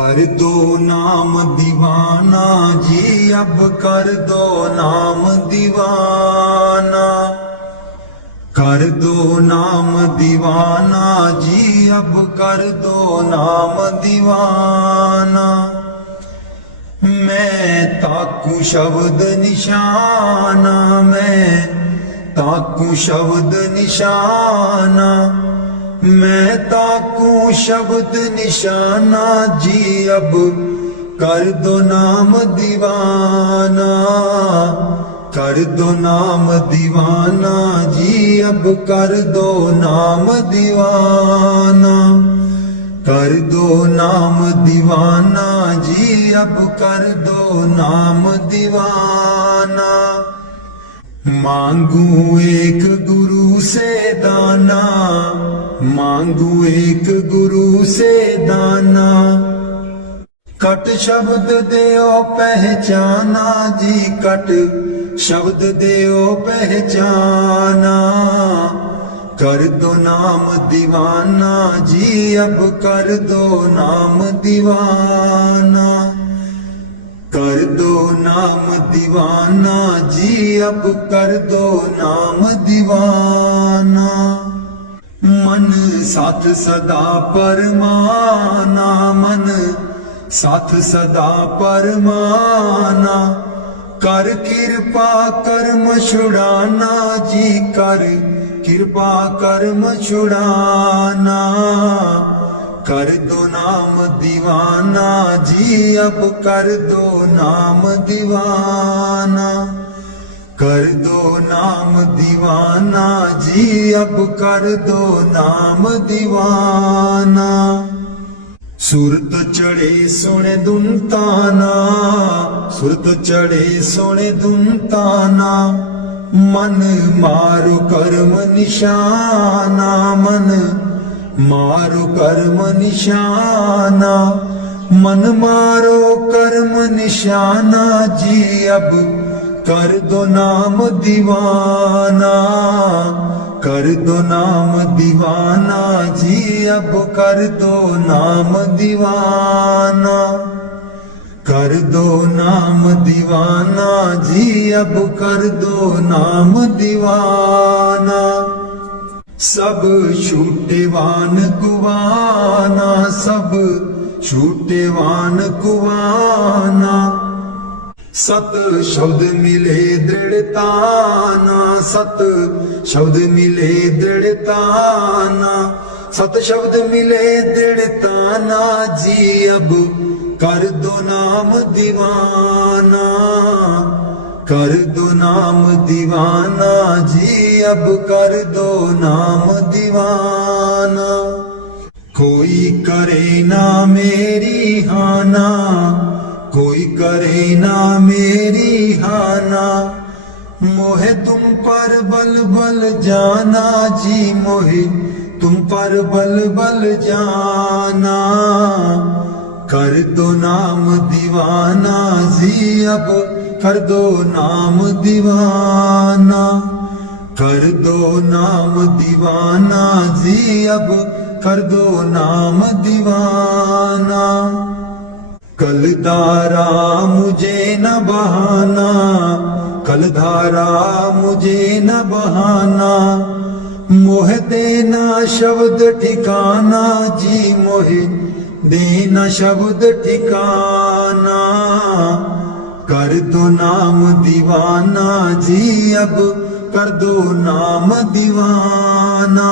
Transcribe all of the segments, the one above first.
कर दो नाम दीवाना जी, अब कर दो नाम दीवाना। कर दो नाम दीवाना जी, अब कर दो नाम दीवाना। मैं ताकू शब्द निशाना, मैं ताकू शब्द निशाना, मैं ताकू शब्द निशाना जी, अब कर दो नाम दीवाना। कर दो नाम दीवाना जी, अब कर दो नाम दीवाना। कर दो नाम दीवाना जी, अब कर दो नाम दीवाना। मांगू एक गुरु से दाना, मांगू एक गुरु से दाना। कट शब्द देओ पहचाना जी, कट शब्द देओ पहचाना। कर दो नाम दीवाना जी, अब कर दो नाम दीवाना। कर दो नाम दीवाना जी, अब कर दो नाम दीवाना। मन साथ सदा परमाना, मन साथ सदा परमाना। कर कृपा कर्म छुड़ाना जी, कर कृपा कर्म छुड़ाना। कर दो नाम दीवाना जी, अब कर दो नाम दीवाना। कर दो नाम दीवाना जी, अब कर दो नाम दीवाना। सुरत चढ़े सोने दुनताना, सुरत चढ़े सोने दुनताना। मन मारो कर्म निशाना, मन मारो कर्म निशाना। मन मारो कर्म निशाना जी, अब कर दो नाम दीवाना। कर दो नाम दीवाना जी, अब कर दो नाम दीवाना। कर दो नाम दीवाना जी, अब कर दो नाम दीवाना। सब छूटेवान कुवाना, सब छूटेवान कुवाना। सत शब्द मिले दृढ़ताना, सत शब्द मिले दृढ़ताना। सत शब्द मिले दृढ़ताना जी, अब कर दो नाम दीवाना। कर दो नाम दीवाना जी, अब कर दो नाम दीवाना। कोई करे ना मेरी हाना, कोई करे ना मेरी हाना। मोहे तुम पर बल बल जाना जी, मोहे तुम पर बल बल जाना। कर दो नाम दीवाना जी, अब कर दो नाम दीवाना। कर दो नाम दीवाना जी, अब कर दो नाम दीवाना। कल धारा मुझे न बहाना, कल धारा मुझे न बहाना। मोह देना शब्द ठिकाना जी, मोह देना शब्द ठिकाना। कर दो नाम दीवाना जी, अब कर दो नाम दीवाना।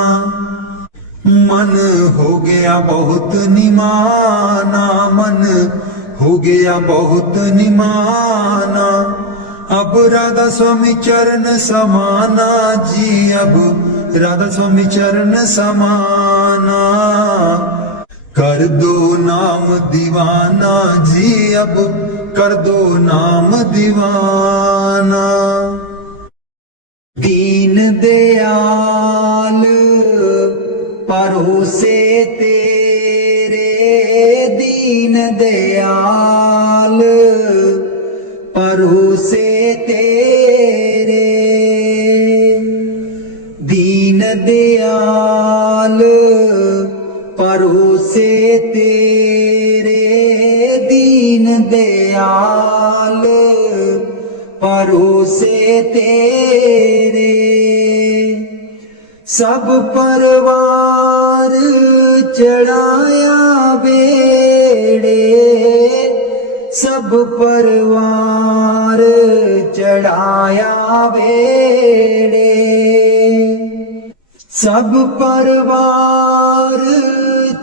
मन हो गया बहुत निमाना, मन हो गया बहुत निमाना। अब राधा स्वामी चरण समाना जी, अब राधा स्वामी चरण समाना। कर दो नाम दीवाना जी, अब कर दो नाम दीवाना। दीन दयाल परोसे तेरे, दीन दयाल परोसे तेरे। दीन दयाल परोसे तेरे। दीन दयाल भरोसे तेरे। सब परवार चढ़ाया बेड़े, सब परवार चढ़ाया बेड़े। सब परवार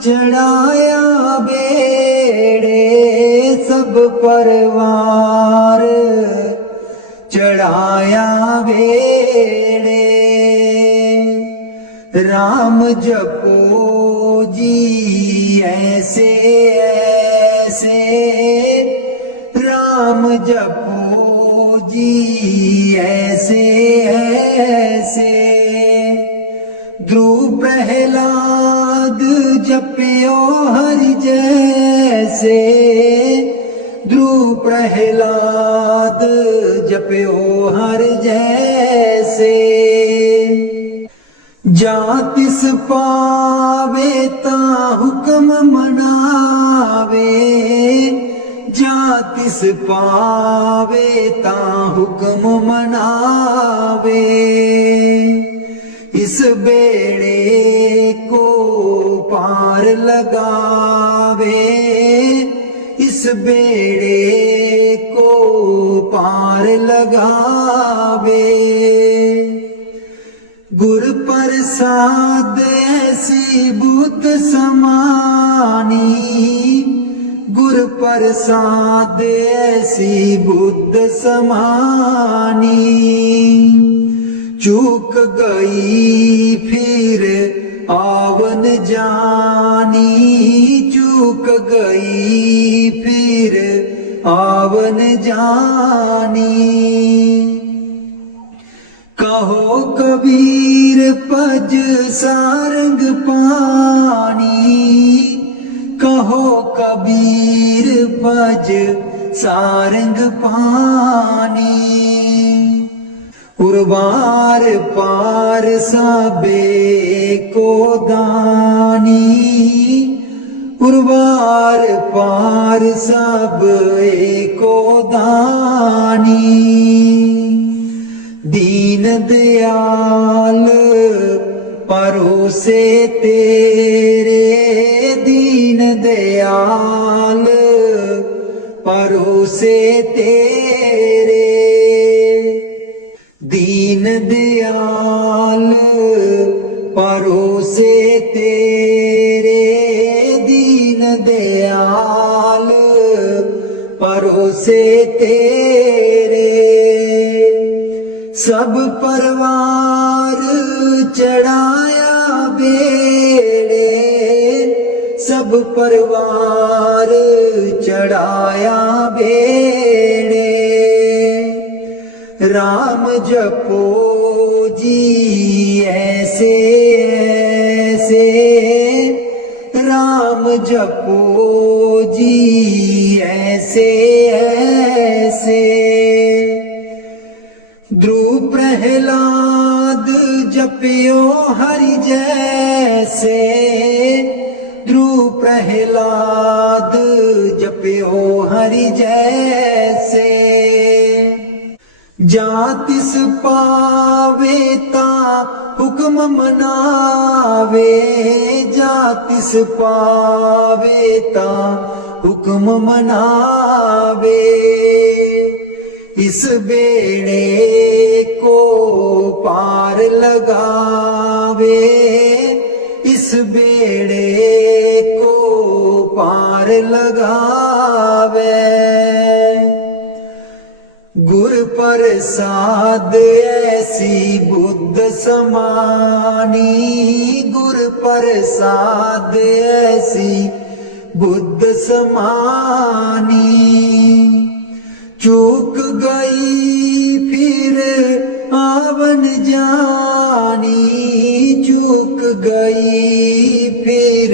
चढ़ाया बेड़े, सब परवार चढ़ाया बेड़े। राम जपो जी ऐसे ऐसे, राम जपो जी ऐसे ऐसे। ध्रुव प्रहलाद जप्यो हरि जैसे, ध्रुव प्रहलाद जप्यो हरि जैसे। जा तिस पावे ता हुक्म मनावे, जा तिस पावे ता हुक्म मनावे। इस बेड़े को पार लगावे, इस बेड़े को पार लगावे। गुर प्रसाद ऐसी बुद्ध समानी, गुर प्रसाद ऐसी बुद्ध समानी। चूक गई फिर आवन जानी, चूक गई फिर आवन जानी। कहो कबीर पज सारंग पानी, कहो कबीर पज सारंग पानी। उर्वार पार सबे को दानी, उर्वार पार सब को दानी। दीन दयाल परोसे तेरे, दीन दयाल परोसे तेरे। दीन दयाल परोसे तेरे, दीन दयाल परोसे तेरे। सब परवार चढ़ाया बेड़े, सब परवार चढ़ाया बेड़े। राम जपो जी ऐसे ऐसे, राम जपो जी ऐसे ऐसे। ध्रुव प्रहलाद जप्यो हरि जैसे, ध्रुव प्रहलाद जप्यो हरि जैसे। जा तिस पावे ता हुक्म मनावे, जा तिस पावे ता हुक्म मनावे। इस बेड़े को पार लगावे, इस बेड़े को पार लगावे। गुर प्रसाद ऐसी बुद्ध समानी, गुर प्रसाद ऐसी बुद्ध समानी। चूक गई फिर आवन जानी, चूक गई फिर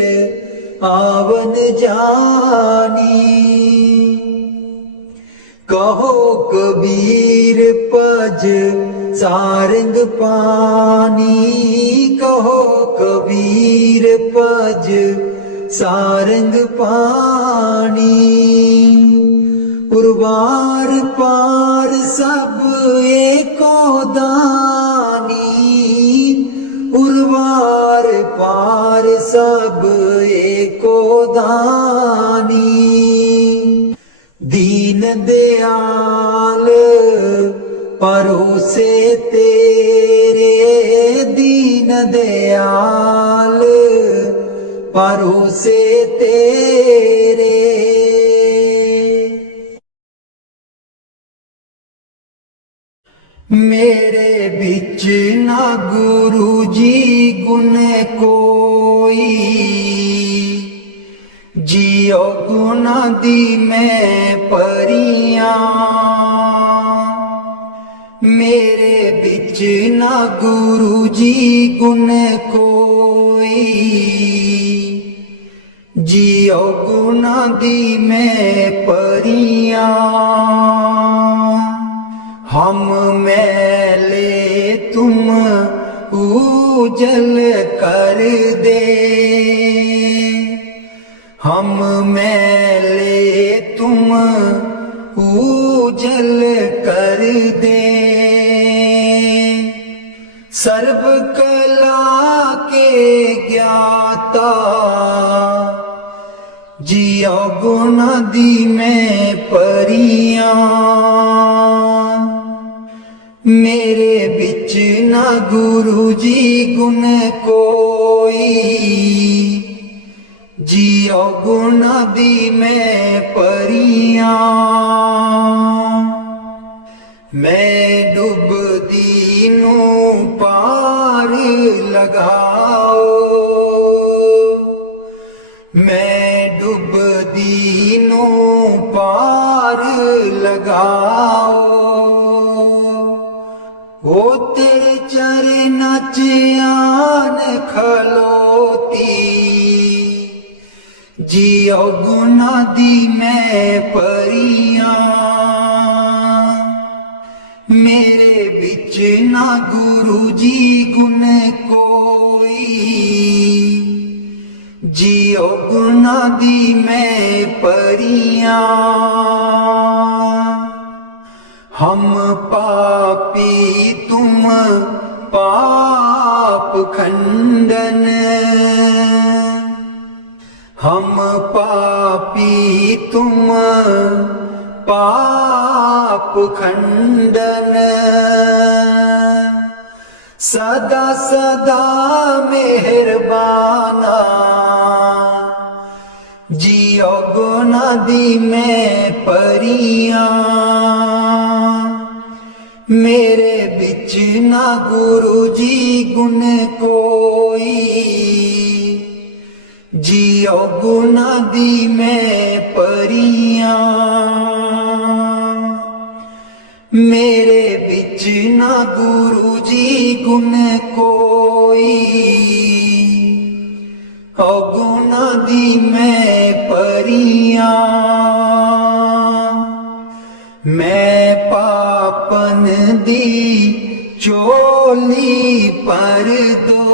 आवन जानी। कहो कबीर पज सारंग पानी, कहो कबीर पज सारंग पानी। उर्वार पार सब एको दानी, उर्वार पार सब एको दानी। दीन दयाल परोसे तेरे, दीन दयाल परोसे तेरे। मेरे बिच ना गुरु जी गुण कोई, जियो गुना दी मैं परियां। मेरे बिच ना गुरु जी गुण कोई, जियो गुना दी मैं परियां। हम मैले तुम उजल कर दे, हम मैले तुम उजल कर दे। सर्व कला के ज्ञाता, जियो गुना दी मैं परियां। मेरे बिच ना गुरु जी गुण कोई, जियो गुना दी मैं परियां। मैं डुबदी नू पार लगाओ, मैं डुबदी नू पार लगाओ। ओ तेरे चरना च आन खलोती, जियो गुना दी मैं परियां। मेरे बिच ना गुरु जी गुण कोई, जियो गुना दी मैं परियां। हम पापी तुम पाप खंडन, हम पापी तुम पाप खंडन। सदा सदा मेहरबाना, जियो गुना दी मैं परियां। मेरे बिच ना गुरु जी गुण कोई, जियो गुना दी मैं परियां। मेरे बिच ना गुरु जी गुण कोई, गुना दी मैं परियां। मैं पापन दी चोली पर दो,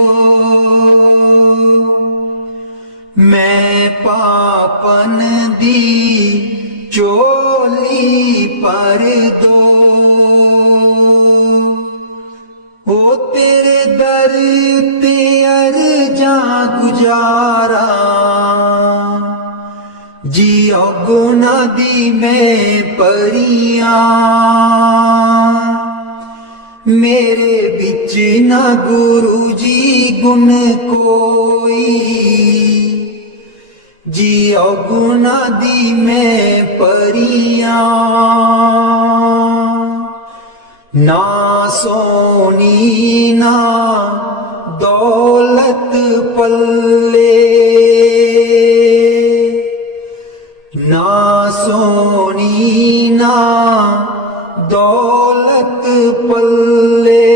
मैं पापन दी चोली पर दो। ओ तेरे दर ते अर्जा गुजारा, जियो गुना दी मैं परियां। मेरे बिच ना गुरु जी गुण कोई, जियो गुना दी मैं परियां। ना सोनी ना दौलत पल्ले, ना सोनी ना दौलत पल्ले।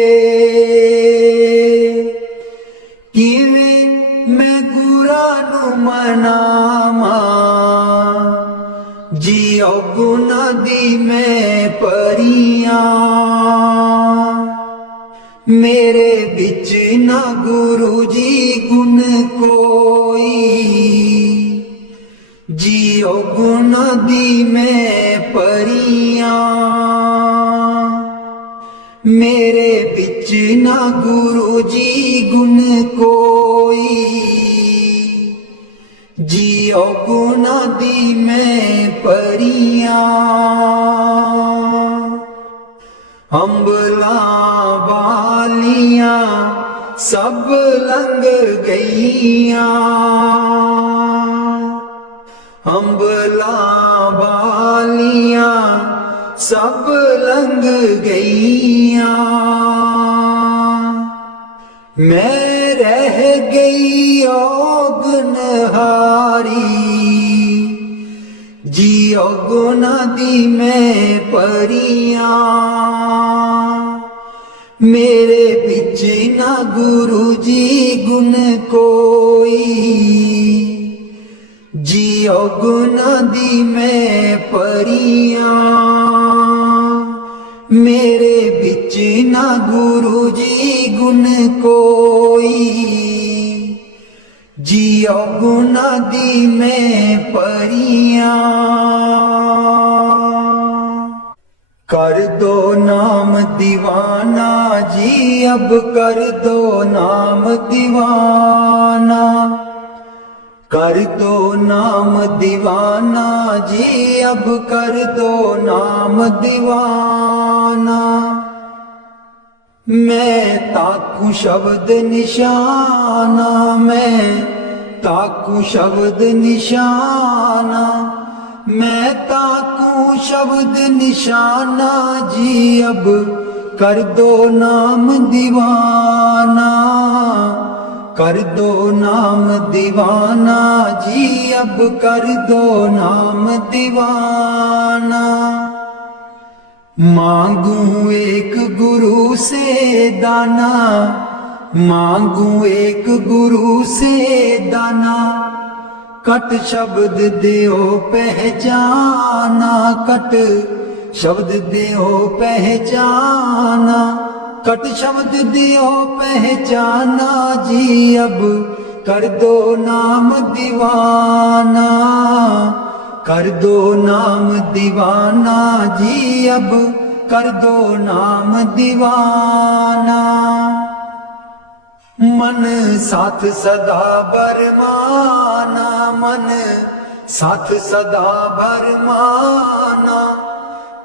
किवें मैं गुरा नू मनावा, जियो गुना दी मैं परियां। मेरे बिच ना गुरु जी गुण कोई, जियो जियो गुना दी मैं परियां मेरे बिच ना गुरु जी गुण कोई जियो गुना दी मैं परियां अंबला वालियां सब लंघ गईयां अंबला वालियां सब लंघ गईयां मैं रह गई गुनहारी जियो गुना दी मैं परियां मेरे बिच ना गुरु जी गुण कोई जियो गुना दी मैं परियां मेरे बिच ना गुरु जी गुण कोई जियो गुना दी मैं परियां कर दो नाम दीवाना जी अब कर दो नाम दीवाना कर दो नाम दीवाना जी अब कर दो नाम दीवाना मैं ताकू शब्द निशाना मैं ताकू शब्द निशाना मैं ताकू शब्द निशाना जी अब कर दो नाम दीवाना कर दो नाम दीवाना जी अब कर दो नाम दीवाना मांगू एक गुरु से दाना मांगू एक गुरु से दाना कट शब्द देओ पहचाना कट शब्द देओ पहचाना कट शब्द दियो पहचाना जी अब कर दो नाम दीवाना कर दो नाम दीवाना जी अब कर दो नाम दीवाना मन साथ सदा बरमाना मन साथ सदा बरमाना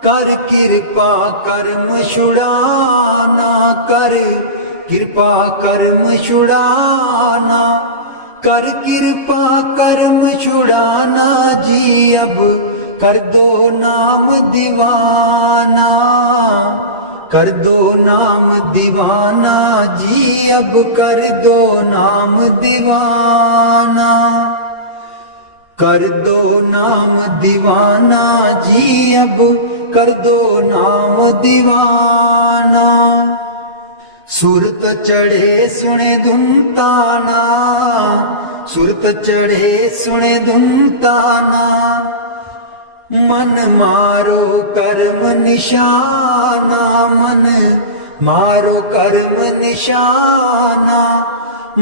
कर कृपा कर्म छुड़ाना कर कृपा कर्म छुड़ाना कर कृपा कर्म छुड़ाना जी अब कर दो नाम दीवाना कर दो नाम दीवाना जी अब कर दो नाम दीवाना कर दो नाम दीवाना जी अब कर दो नाम दीवाना सुरत चढ़े सुने धुन ताना सुरत चढ़े सुने धुन ताना मन मारो कर्म निशाना मन मारो कर्म निशाना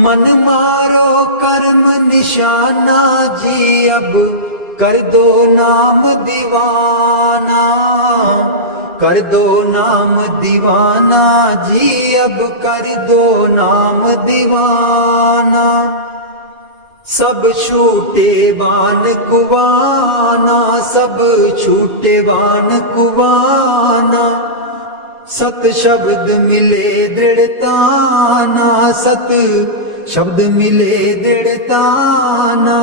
मन मारो कर्म निशाना जी अब कर दो नाम दीवाना कर दो नाम दीवाना जी अब कर दो नाम दीवाना सब छूटे बान कुवाना सब छूटे बान कुवाना सत शब्द मिले दृढ़ताना सत शब्द मिले दृढ़ताना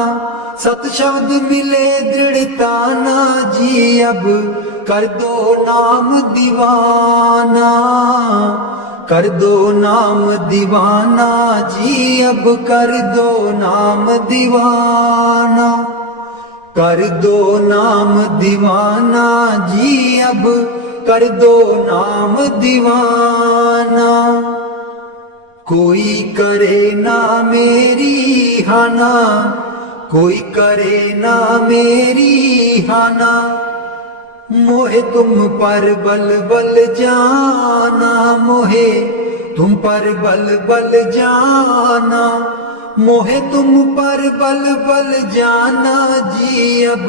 सत शब्द मिले दृढ़ताना जी अब कर दो नाम दीवाना कर दो नाम दीवाना जी अब कर दो नाम दीवाना कर दो नाम दीवाना जी अब कर दो नाम दीवाना कोई करे ना मेरी हाना कोई करे ना मेरी हाना मोहे तुम पर बल बल जाना मोहे तुम पर बल बल जाना मोहे तुम पर बल बल जाना जी, अब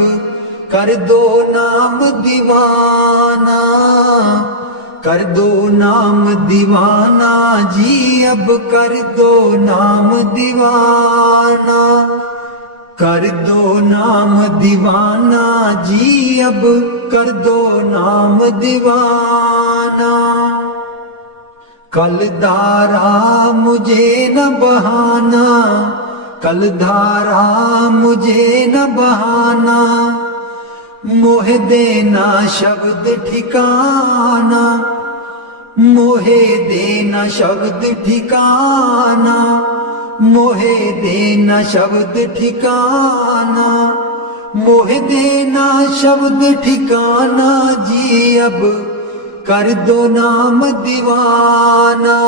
कर दो नाम दीवाना, कर दो नाम दीवाना जी, अब कर दो नाम दीवाना, कर दो नाम दीवाना जी, अब कर दो नाम दीवाना। कल धारा मुझे न बहाना, कल धारा मुझे न बहाना, मोहे देना शब्द ठिकाना, मोहे देना शब्द ठिकाना, मोहे देना शब्द ठिकाना, मोहे देना शब्द ठिकाना जी, अब कर दो नाम दीवाना,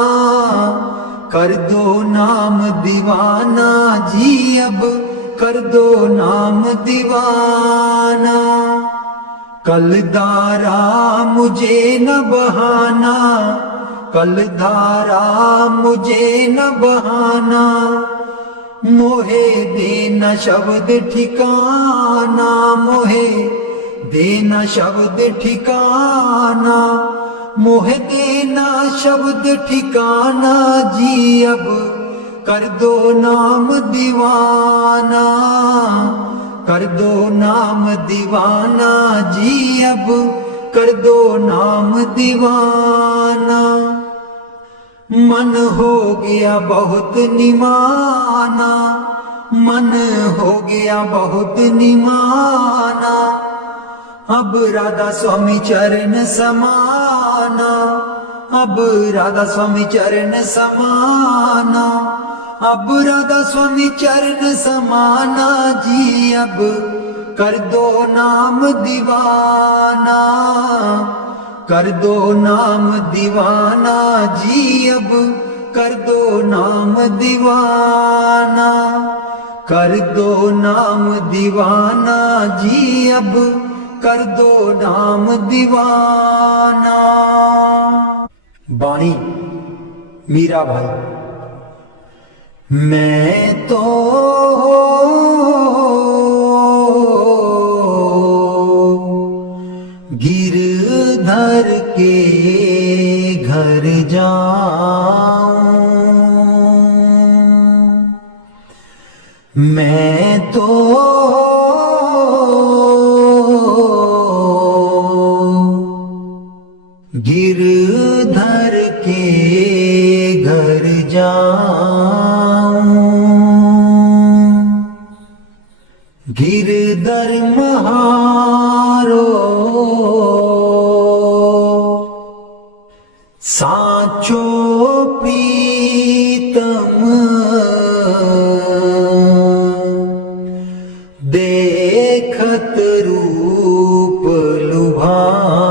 कर दो नाम दीवाना जी, अब कर दो नाम दीवाना। कल धारा मुझे न बहाना, कल धारा मुझे न बहाना, मोहे देना शब्द ठिकाना, मोहे देना शब्द ठिकाना, मोहे देना शब्द ठिकाना जी, अब कर दो नाम दीवाना, कर दो नाम दीवाना जी, अब कर दो नाम दीवाना। मन हो गया बहुत निमाना, मन हो गया बहुत निमाना, अब राधा स्वामी चरण समाना, अब राधा स्वामी चरण समाना, अब राधा स्वामी चरण समाना जी, अब कर दो नाम दीवाना, कर दो नाम दीवाना जी, अब कर दो नाम दीवाना, कर दो नाम दीवाना जी, अब कर दो नाम दीवाना। बाणी मीरा भाई। मैं तो गिरधर के घर जाऊं, मैं तो गिरधर के घर जाऊं, गिरधर महारो साचो प्रीतम, देखत रूप लुभाऊं,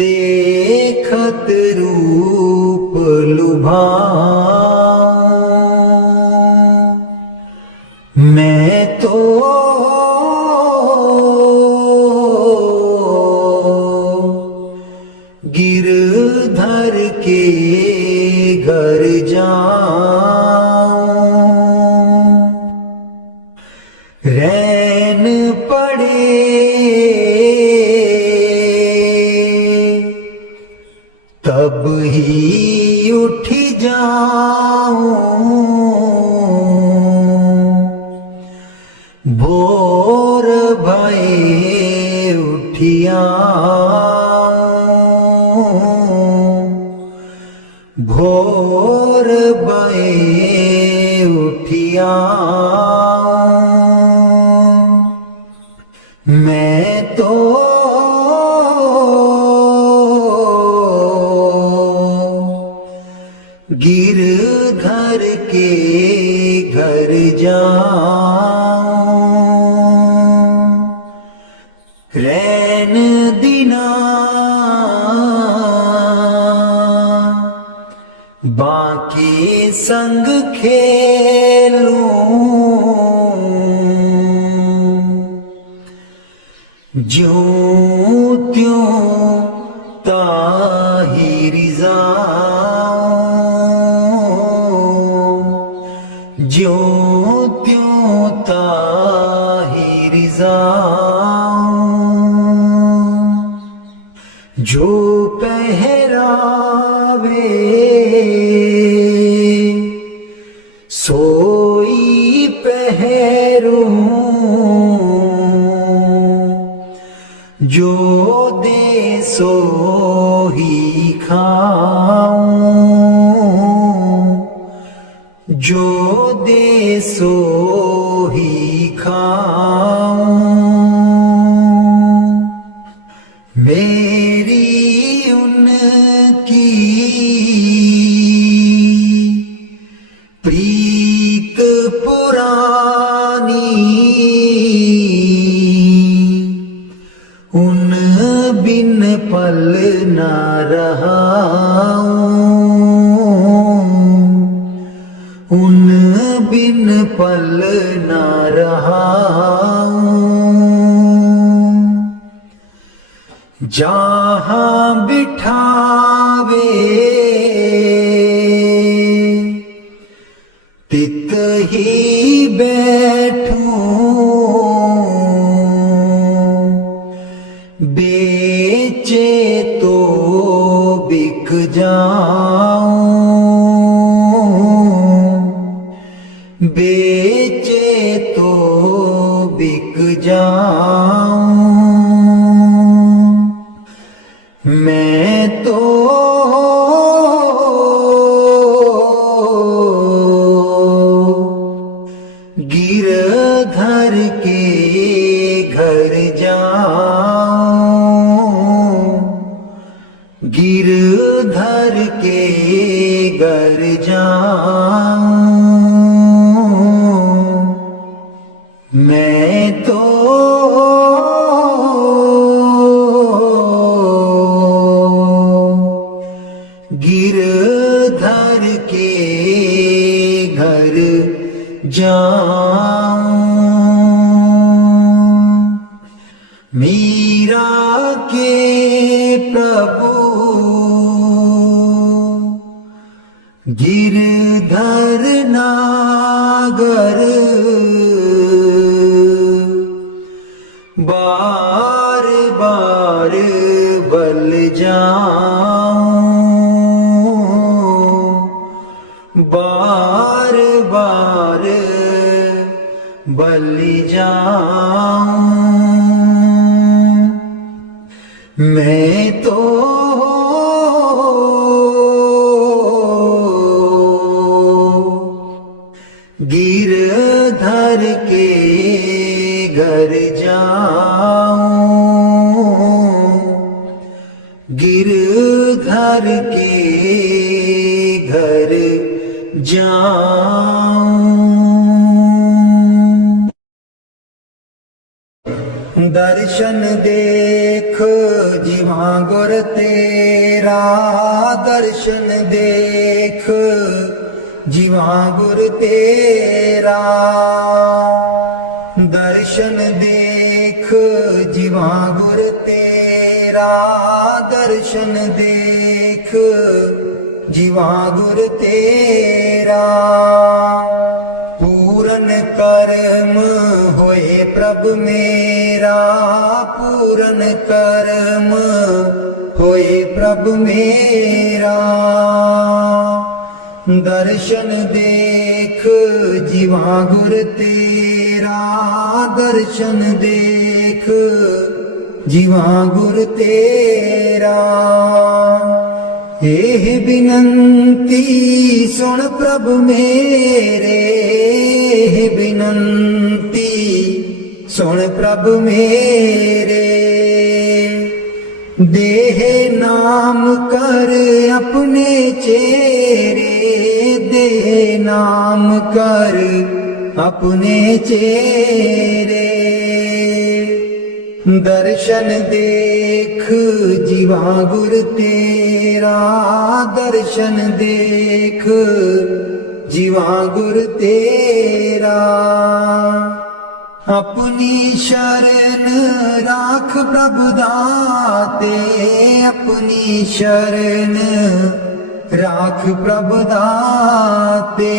देखत रूप लुभाऊं, मैं तो गिरधर के घर जाऊं, रैन पड़े तब ही उठ जाऊं, भोर भये उठिया, भोर भये उठिया, मैं तो गिरधर के घर जाऊं, रैन दिना बाकी संग खेलूं, ज्यों त्यों ताहिर जाऊं, जाऊं। जो पहरावे सोई पहरूं, जो दे सो ही खाऊं, जो दे सो ही खाऊं। मेरी उनकी प्रीत पुरानी, उन बिन पल न रहाऊं, उन बिन पल न रहाऊं। जहाँ बिठावे तित ही बैठूं, बेचे तो बिक जाऊं, बेचे तो बिक जाऊं। मैं तो गिरधर के घर जाऊं, गिरधर के घर जाऊं। मैं तो गिरधर के घर जाऊं। मीरा के प्रभु गिरधर नागर, बार बार बल जाऊं, बार बार बल जाऊं। मैं तो गिरधर के घर जाऊं, गिरधर के घर जाऊं। दर्शन देख जीवा गुर तेरा, दर्शन देख जीवा गुर तेरा, दर्शन देख जीवा गुर तेरा, दर्शन देख जीवा गुर तेरा। पूरन कर्म होए प्रभु मेरा, पूरन कर्म होए प्रभु मेरा। दर्शन देख जीवा गुर तेरा, दर्शन देख जीवा गुर तेरा। एह बिनंती सुन प्रभु मेरे, एह बिनंती सुन प्रभु मेरे। देह नाम कर अपने चेरे, देह नाम कर अपने चेरे। दर्शन देख जीवा गुर तेरा, दर्शन देख जीवा गुर तेरा। अपनी शरण राख प्रभु दाते, अपनी शरण राख प्रभु दाते।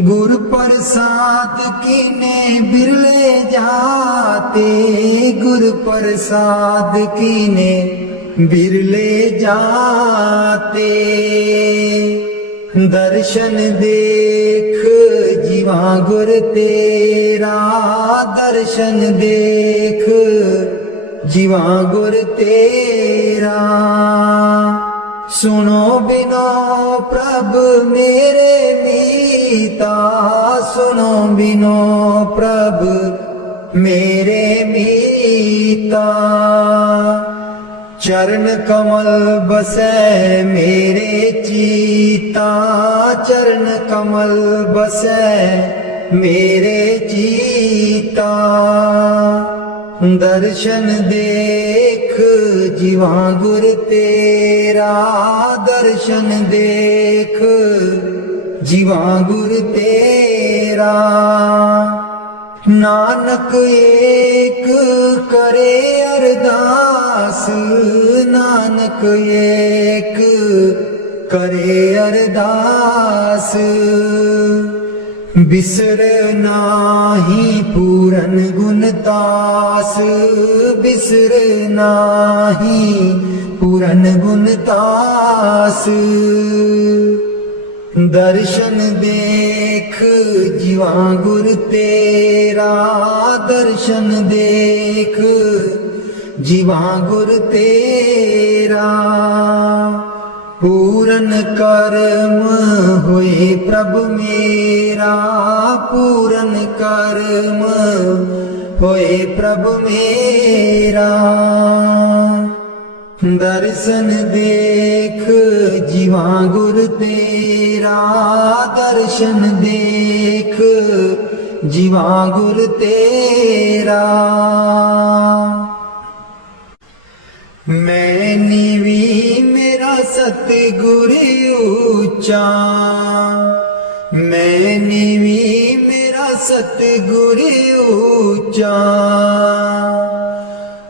गुर प्रसाद कीने बिरले जाते गुर प्रसाद कीने बिरले जाते। दर्शन देख जीवा गुर तेरा, दर्शन देख जीवा गुर तेरा। सुनो बिनो प्रभ मेरे मीता, सुनो बिनो प्रभ मेरे मीता। चरण कमल बसै मेरे चीता, चरण कमल बसै मेरे चीता। दर्शन देख जीवा गुर तेरा, दर्शन देख जीवा गुर तेरा। नानक एक करे अरदास, नानक एक करे अरदास। बिसर नाही पूरन गुणतास, बिसर नाही पूरन गुणतास। दर्शन देख जीवा गुर तेरा, दर्शन देख जीवा गुर तेरा। पूरन कर्म होए प्रभ मेरा, पूरन कर्म होए प्रभ मेरा। दर्शन देख जीवा गुर तेरा, दर्शन देख जीवा गुर तेरा। मैं नीवी मेरा सतगुर ऊंचा, मैं नीवी मेरा सतगुर ऊंचा।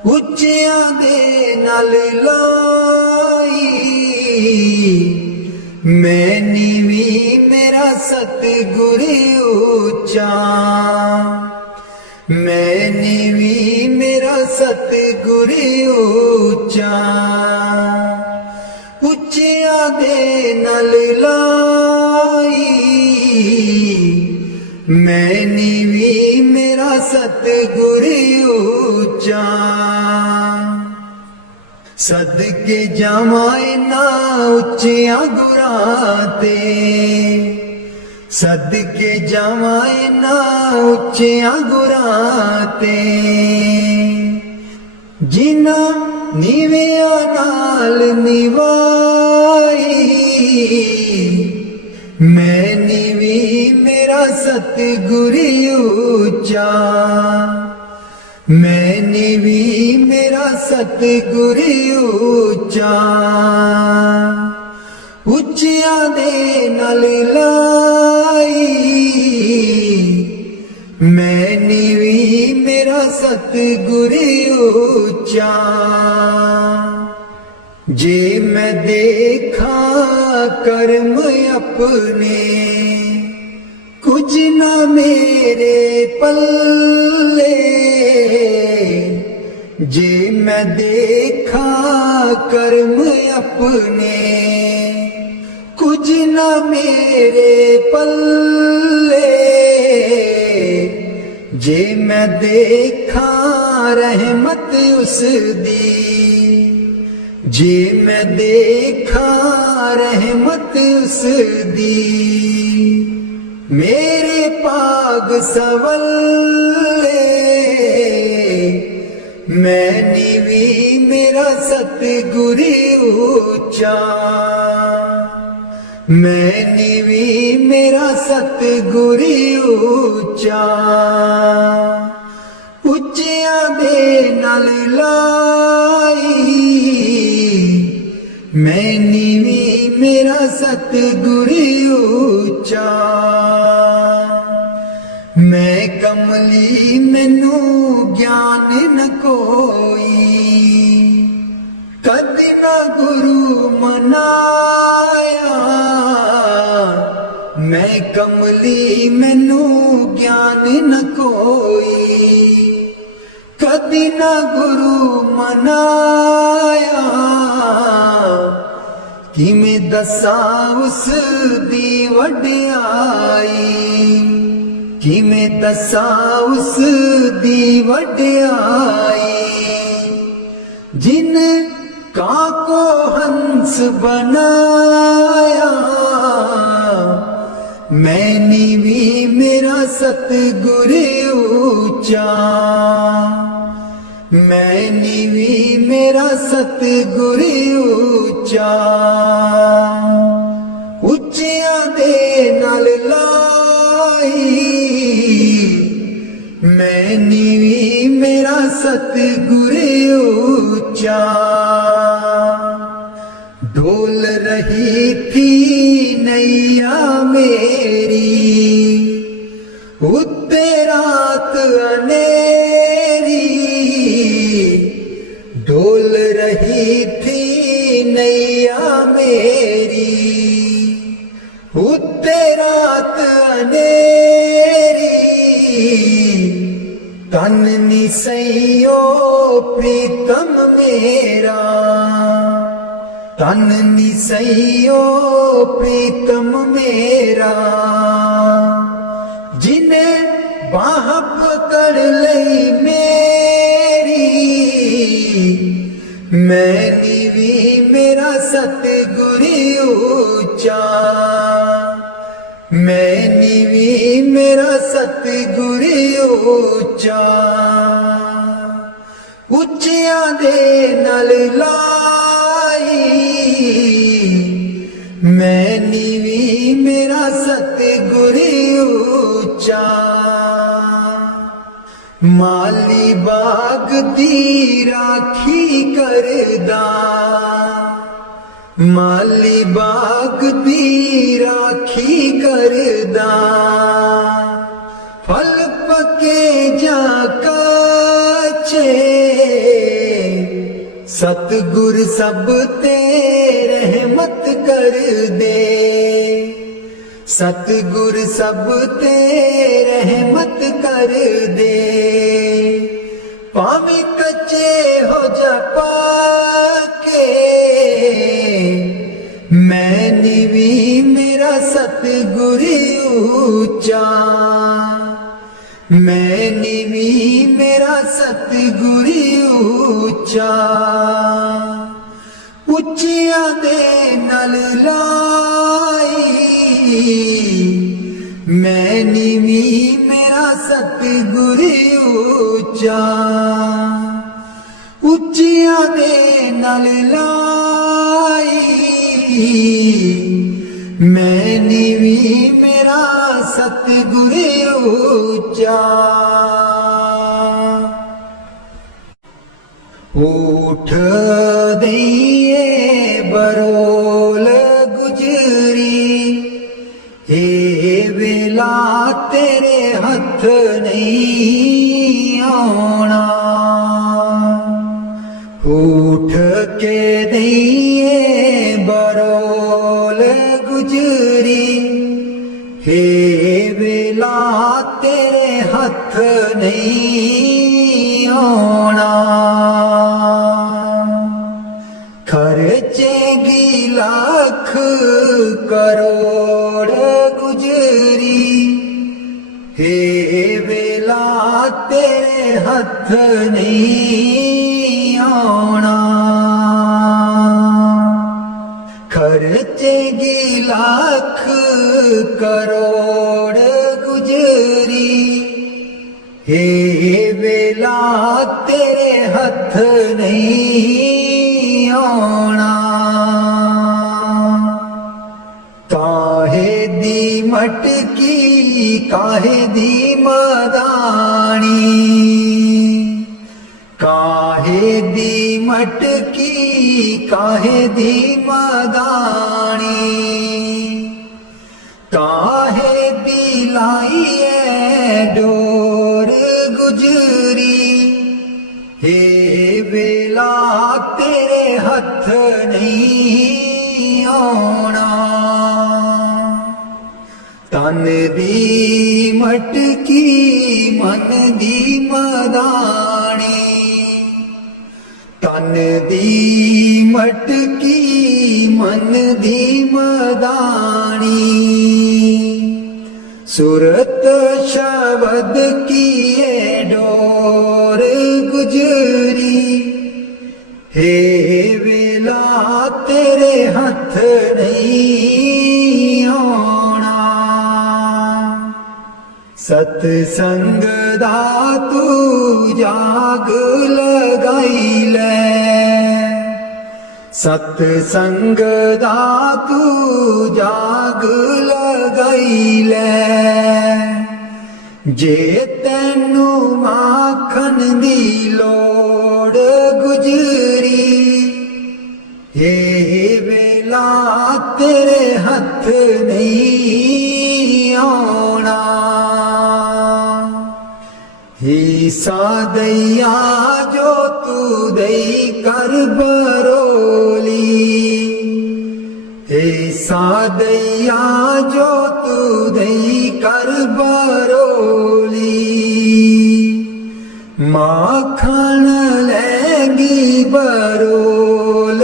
ਉੱਚਿਆਂ ਦੇ ਨਾਲ ਲਾਈ ਮੈਂ ਨੀਵੀਂ ਮੇਰਾ ਸਤਿਗੁਰ ਉੱਚਾ, ਮੈਂ ਨੀਵੀਂ ਮੇਰਾ ਸਤਿਗੁਰ ਉੱਚਾ। ਉੱਚਿਆਂ ਦੇ ਨਾਲ ਲਾਈ ਮੈਂ ਨੀਵੀਂ ਮੇਰਾ ਸਤਿਗੁਰ ਉੱਚਾ। सदके जावां इन्हां उच्चियां गुरां ते, सदके जावां इन्हां उच्चियां गुरां ते। जिन्हां नीवियां नाल निवाई मैं नीवी मेरा सतगुर ऊंचा, मैं नीवी मेरा सतगुर ऊंचा। ਉੱਚਿਆਂ ਦੇ ਨਾਲ ਲਾਈ ਮੈਂ ਨੀਵੀਂ ਮੇਰਾ ਸਤਿਗੁਰ ਉੱਚਾ। ਜੇ ਮੈਂ ਦੇਖਾਂ ਕਰਮ ਆਪਣੇ ਕੁਝ ਨਾ ਮੇਰੇ ਪੱਲੇ, जे मैं देखा कर्म अपने कुछ न मेरे पल्ले, जे मैं देखा रहमत उस दी, जे मैं देखा रहमत उस दी। मेरे पाग सवल्ले मैं नीवी मेरा सतगुर ऊंचा, मैं नीवी मेरा सतगुर ऊंचा। ਉੱਚਿਆਂ ਦੇ ਨਾਲ ਲਾਈ ਮੈਂ ਨੀਵੀਂ ਮੇਰਾ ਸਤਗੁਰ ਉੱਚਾ। मैं कमली मैनू ज्ञान न कोई, कद न गुरु मनाया। मैं कमली मैनू ज्ञान न कोई, कदी ना गुरु मनाया, किमें दसां उस दी वड्याई, किमें दसां उस दी वड्याई। जिन काको हंस बनाया, मैंने भी मेरा सतगुर ऊंचा, मैंने भी मेरा सतगुर ऊंचा। ਉੱਚਿਆਂ ਦੇ ਨਾਲ ਲਾਈ, मैंने भी मेरा सतगुर ऊंचा। डोल रही थी नैया मेरी, उत्ते रात अनेरी, डोल रही थी नैया मेरी, उत्ते रात अनेरी। तन निसैयो प्रीतम मेरा, तन निसैयो प्रीतम मेरा। जिन्हें बाह पकड़ लई मेरी, मैंने भी मेरा सतगुर ऊंचा, मैंने भी मेरा सतगुर ऊंचा। ਉੱਚਿਆਂ ਦੇ ਨਾਲ ਲਾਈ, मैंने भी मेरा सतगुर ऊंचा। माली बाग दी राखी करदा, माली बाग दी राखी करदा। फल पके जा काचे, सतगुर सब ते रहमत कर दे, सतगुर सब ते रहमत कर दे। भावें कच्चे हो जा पाके, मैंने भी मेरा सतगुर ऊंचा, मैंने भी मेरा सतगुर ऊंचा। ਉੱਚਿਆਂ ਦੇ ਨਾਲ ਲਾਈ, मैंने भी मेरा सतगुर ऊंचा। ਉੱਚਿਆਂ ਦੇ ਨਾਲ ਲਾਈ, मैंने भी मेरा सतगुर ऊंचा। उठ दईए बरोल गुजरी, हे वेला तेरे हथ नहीं आना। उठ के दईए बरोल गुजरी, हे वेला तेरे हथ नहीं आना। खर्चेगी लाख करोड़ गुजरी, हे वेला तेरे हथ नहीं आना। खर्चेगी लाख करोड़ गुजरी, हे वेला तेरे हथ नहीं आना। काहे दी मटकी काहे दी मदानी, काहे दी मटकी काहे दी मदानी। काहे दी लाई है डोर गुजरी, हे वेला तेरे हथ नहीं आना। तन दी मटकी मन दी मदानी तन दी मटकी मन दी मदानी सूरत शब्द की ये डोर गुजरी हे वेला तेरे हथ नहीं आना सतसंग दा तू जाग लगाई ले सतसंग दा तू जाग लगाई ले जे तैनू माखन दी लोड़ गुजरी हे वेला तेरे हथ नहीं आना हिस्सा दैया जो तू दई कर बरोली हिस्सा दैया जो तू दई कर बरोली माखन लेंगी बरोल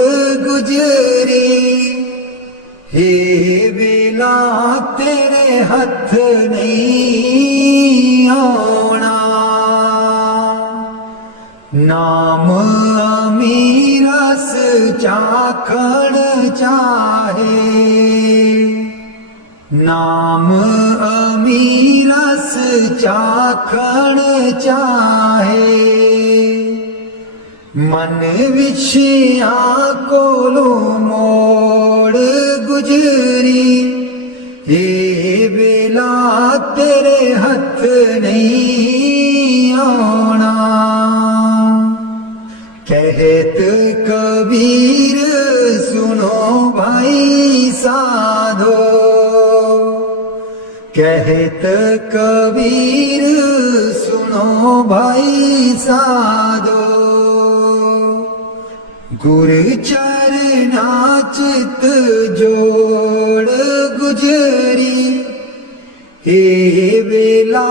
गुजरी हे वेला तेरे हथ नहीं आना नाम अमीरस चाखण चाहे नाम अमीरस चाखण चाहे मन विषया कोलो मोड़ गुजरी हे वेला तेरे हथ नहीं आना कहत कबीर सुनो भाई साधो कहत कबीर सुनो भाई साधो गुर चरना चित जोड़ गुजरी हे वेला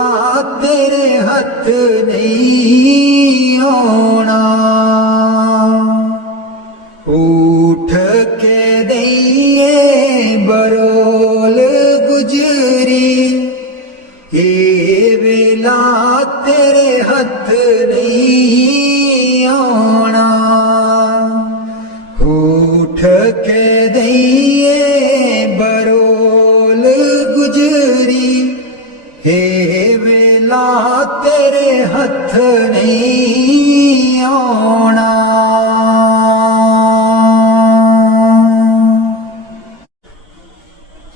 तेरे हथ नहीं आना उठ के दइए बरोल गुजरी हे वेला तेरे हथ नहीं आना उठ के दइए बरोल गुजरी हे वेला तेरे हथ नहीं आना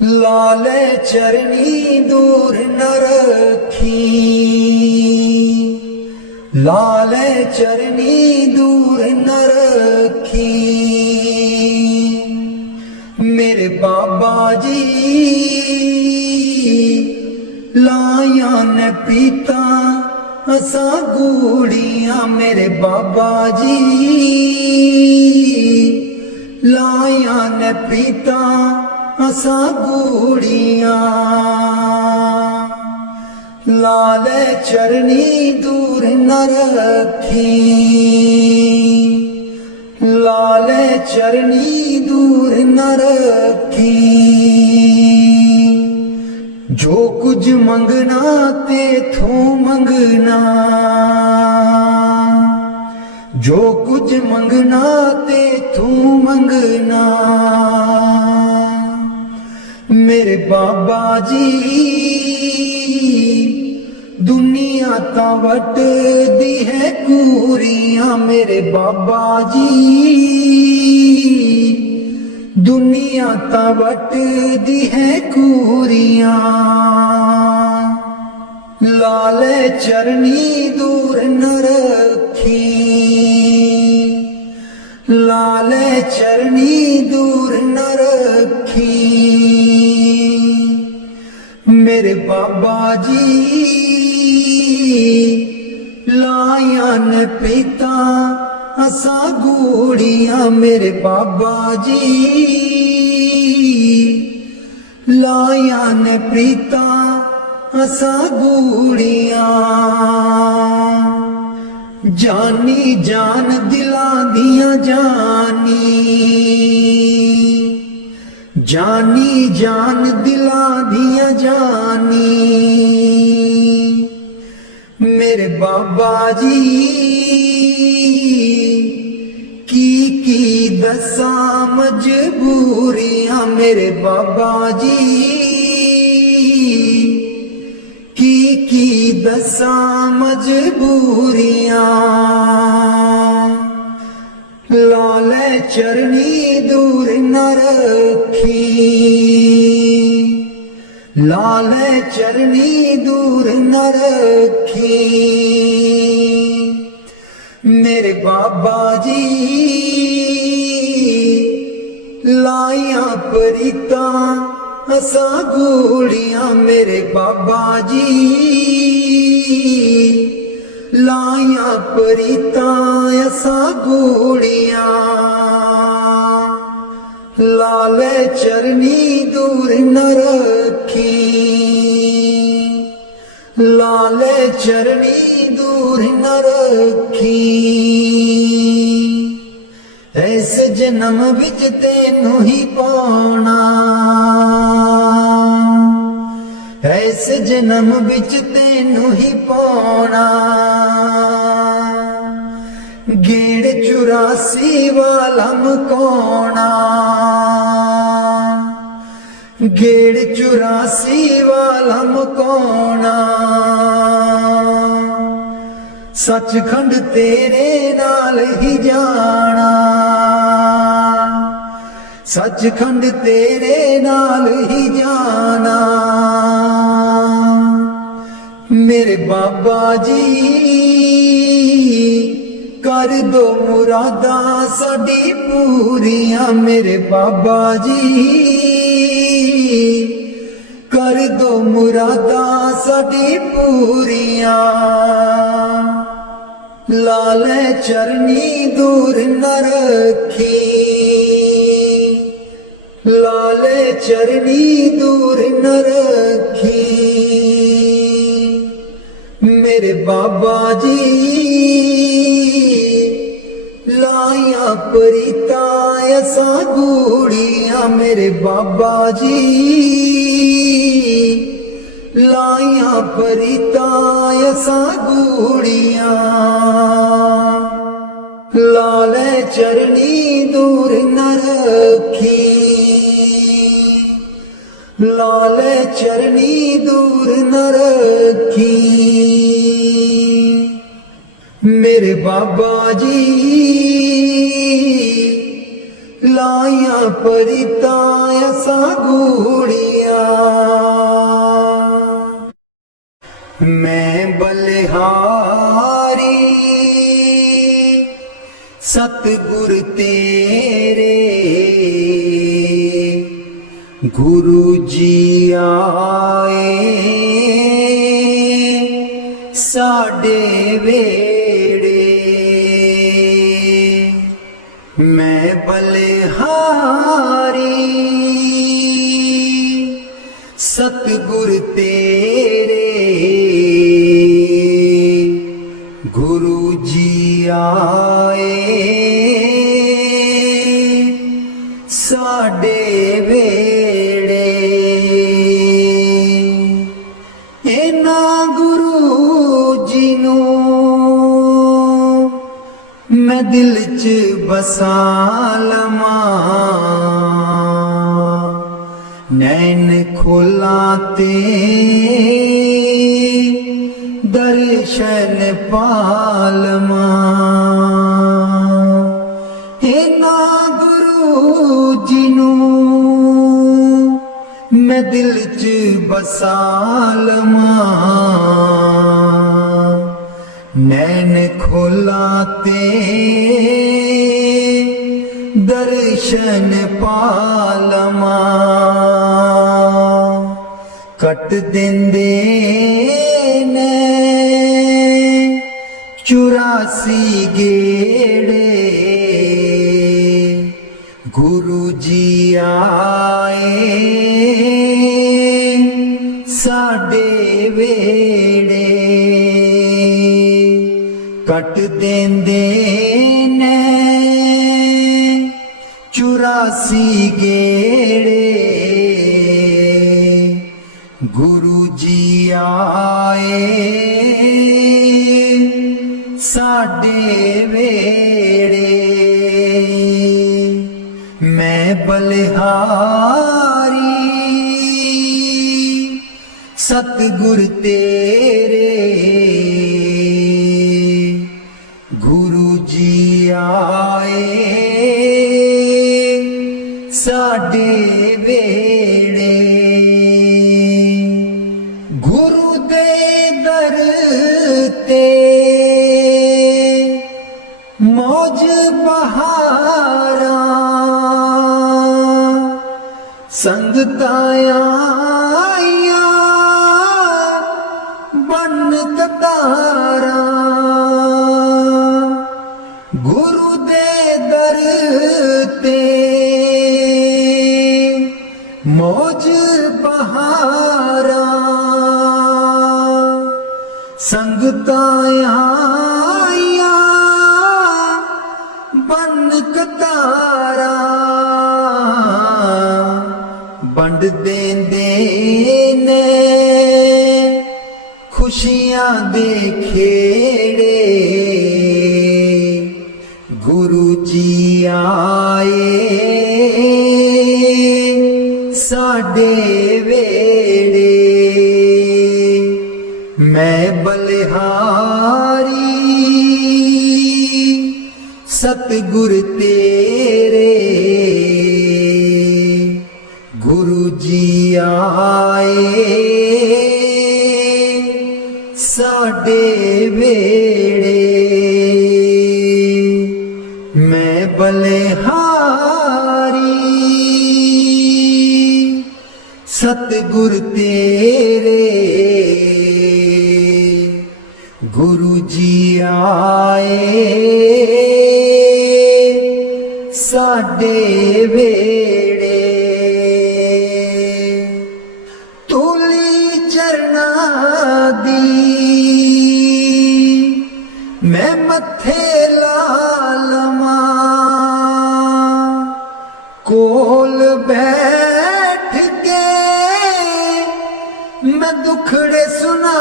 लाले चरनी दूर न रखी लाले चरनी दूर न रखी मेरे बाबा जी लाया न पीता असा गूड़ियां मेरे बाबा जी लाया न पीता असा गूड़ियां लाले चरनी दूर न रखी लाले चरनी दूर न रखी जो कुछ मंगना ते थो मंगना जो कुछ मंगना ते थो मंगना मेरे बाबा जी दुनिया ता वट दी है कूरियां मेरे बाबा जी दुनिया ता वट दी है कूरियां लाले चरनी दूर न रखी लाले चरनी दूर न रखी मेरे बाबा जी लाया न पीता असा गूड़ियां मेरे बाबा जी लाया न पीता असा गूड़ियां जानी जान दिलां दियां जानी, जानी जान दिलां दियां जानी। मेरे बाबा जी की दसां मजबूरियां, मेरे बाबा जी की दसां मजबूरियां। लाले चरनी दूर न रखी, लाले चरनी दूर न रखी। मेरे बाबा जी लाइया परीता असा गोलियां, मेरे बाबा जी लाइया परीता असा गोलियां। लाले चरनी दूर न रखी, लाले चरनी दूर न रखी। इस जन्म विच तेनू ही पाना, इस जन्म विच तेनू ही पाना। गेड़ 84 वाला मुकाना, गेड़ 84 वाला मुकाना। सचखंड तेरे नाल ही जाना, सचखंड तेरे नाल ही जाना। मेरे बाबा जी कर दो मुरादां साडी पूरियां, मेरे बाबा जी कर दो मुरादां साडी पूरियां। लाले चरनी दूर न रखी, लाले चरनी दूर न रखी। मेरे बाबा जी लाइया परीता असा गोलियां, मेरे बाबा जी लाइया परीता असा गोलियां। लाले चरनी दूर न रखी, लाले चरनी दूर न रखी। मेरे बाबा जी लाइया परीता असा गोलियां। मैं बलिहारी सतगुर तेरे, गुरु जी आए साडे वेड़े। मैं बलिहारी सतगुर तेरे, गुरु जी आए साडे वेड़े। इना गुरु जी नूं मैं दिल च बसा लवां, नैन खोला ते दर्शन पालवां। इना गुरु जी नूं मैं दिल च बसा लवां, नैन खोला ते दर्शन पालवां। कट देंदे ने 84 गेड़े, गुरु जी आए साडे वेड़े। कट देंदे ने 84 गेड़े गुरु जी आए साडे वेड़े मैं बलिहारी सतगुर तेरे गुरु जी आए साडे वेड़े गुरु दे दर ते मौज बहारा संगताया बन कतारा गुरु दे दर ते मौज बहारा संगताया बन कतारा बंड देंदे ने खुशियां दे खेड़े गुरु जी आए साडे वेड़े मैं बलिहारी सतगुर तेरे गुरु जी आए साडे वेड़े मैं बलिहारी सतगुर तेरे गुरु जी आए साडे वेड़े तूली चरना दी मैं मथे लालमा कोल बैठ के मैं दुखड़े सुना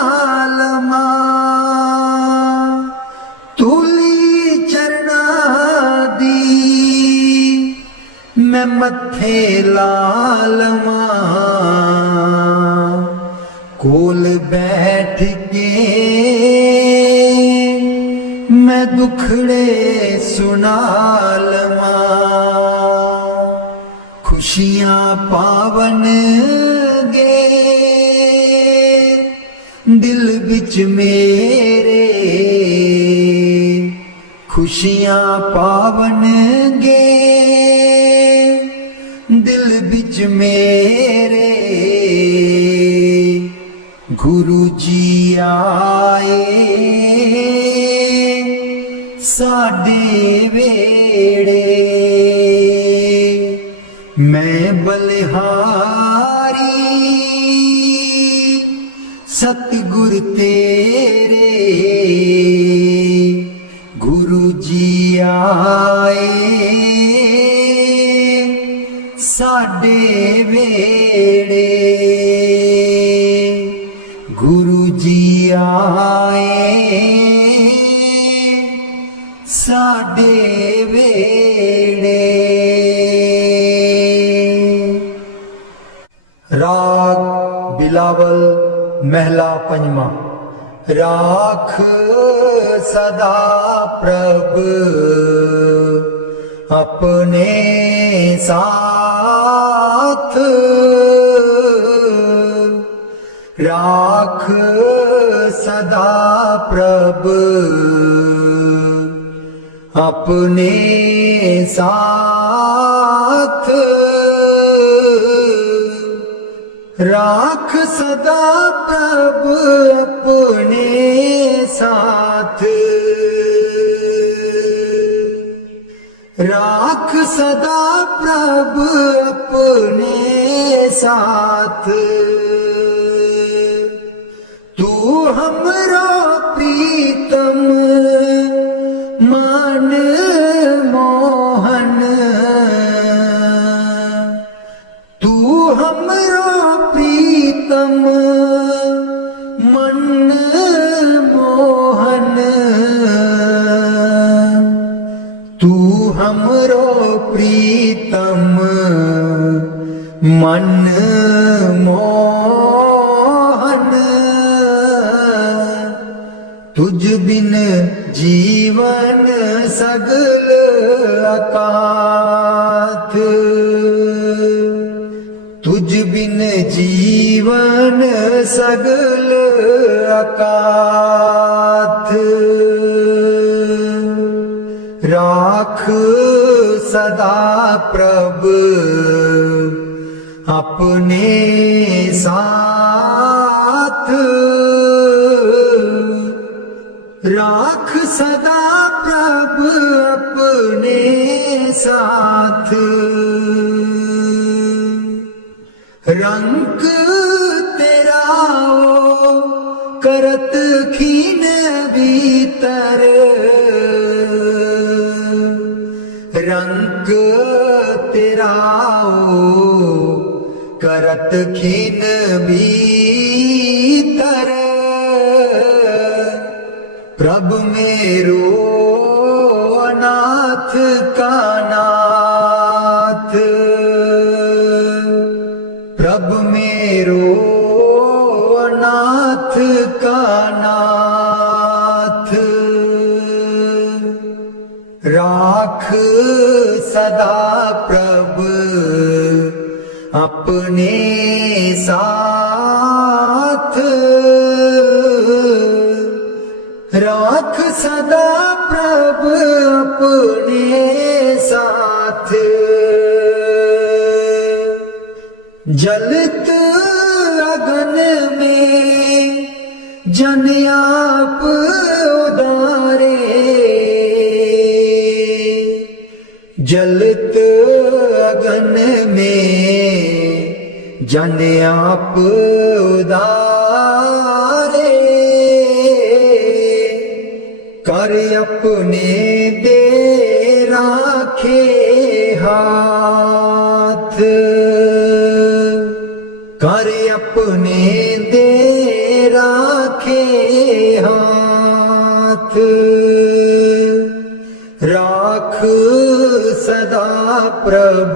लमा तूली चरना दी मैं मथे लालमा कोल बैठ के मैं दुखड़े सुना लमा खुशियां पावन गे दिल बिच मेरे खुशियां पावन गे दिल बिच मेरे गुरु जी आए साडे वेड़े मैं बलिहारी सतगुर तेरे गुरु जी आए साडे वेड़े गुरु जी आए साडे वेड़े राग बिलावल महला पंजवा राख सदा प्रभ अपने साथ राख सदा प्रभ अपने साथ राख सदा प्रभ अपने साथ राख सदा प्रभ अपने साथ तू हमरो प्रीतम मन मोहन तू हमरो प्रीतम मन मोहन तू हमरो प्रीतम मन मोहन तुझ बिन जीवन सगल अकाथ तुझ बिन जीवन सगल अकाथ राख सदा प्रभ अपने साथ राख सदा प्रभ अपने साथ रंग तेरा ओ करत खीन भीतर रंग तेरा ओ करत खीन भीतर प्रभ मेरो अनाथ का नाथ प्रभ मेरो अनाथ का नाथ राख सदा प्रभ अपने साथ राख सदा प्रभ अपने साथ जलत अगन में जन आप उदारे जलत अगन में जन आप उदारे कर अपने दे राखे हाथ कर अपने दे राखे हाथ राख सदा प्रभ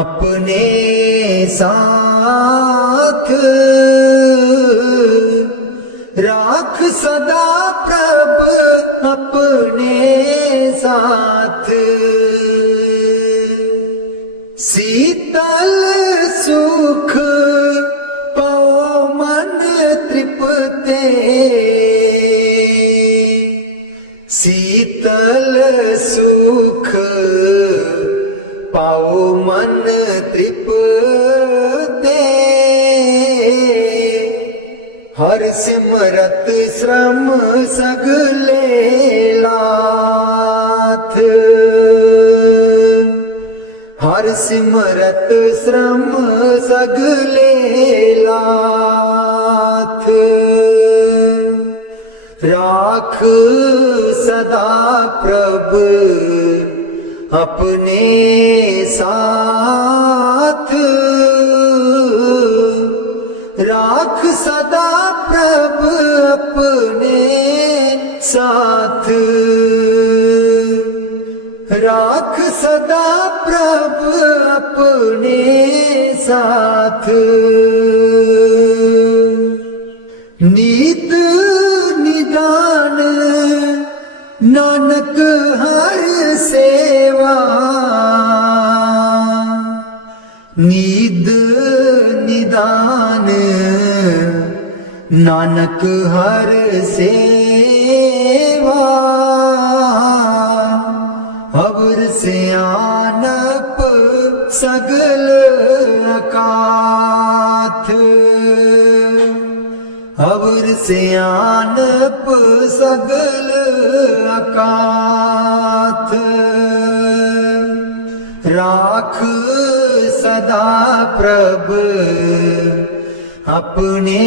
अपने साथ राख सदा प्रभ अपने साथ शीतल सुख पाओ मन तृप्ते शीतल सुख पाओ मन तृप्ते हर सिमरत श्रम सगले लाथ हर सिमरत श्रम सगले लाथ राख सदा प्रभ अपने साथ राख सदा प्रभ अपने साथ राख सदा प्रभ अपने साथ नीत निदान नानक हर सेवा नीद निदान नानक हर सेवा अवर से आनप सगल अकाथ अवर से आनप सगल अकाथ राख सदा प्रभ अपने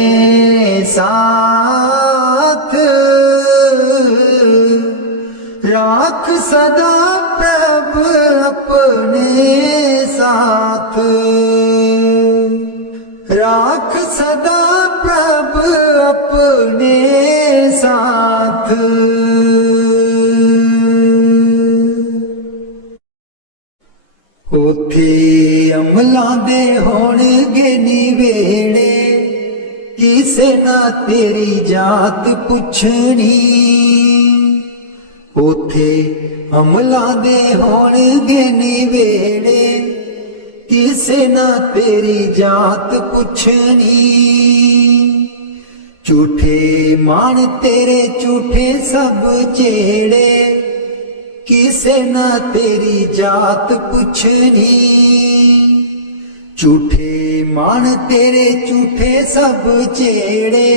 साथ सदा प्रभ अपने साथ, राख सदा प्रभ अपने साथ। उथे अमलां दे होणगे निवेड़े, किसे ना तेरी जात पुछनी। उथे अमलां दे होणगे निवेड़े, किसे ना तेरी जात पुछनी। झूठे मान तेरे झूठे सब चेड़े, किसे ना तेरी जात पुछनी। झूठे मान तेरे झूठे सब चेड़े,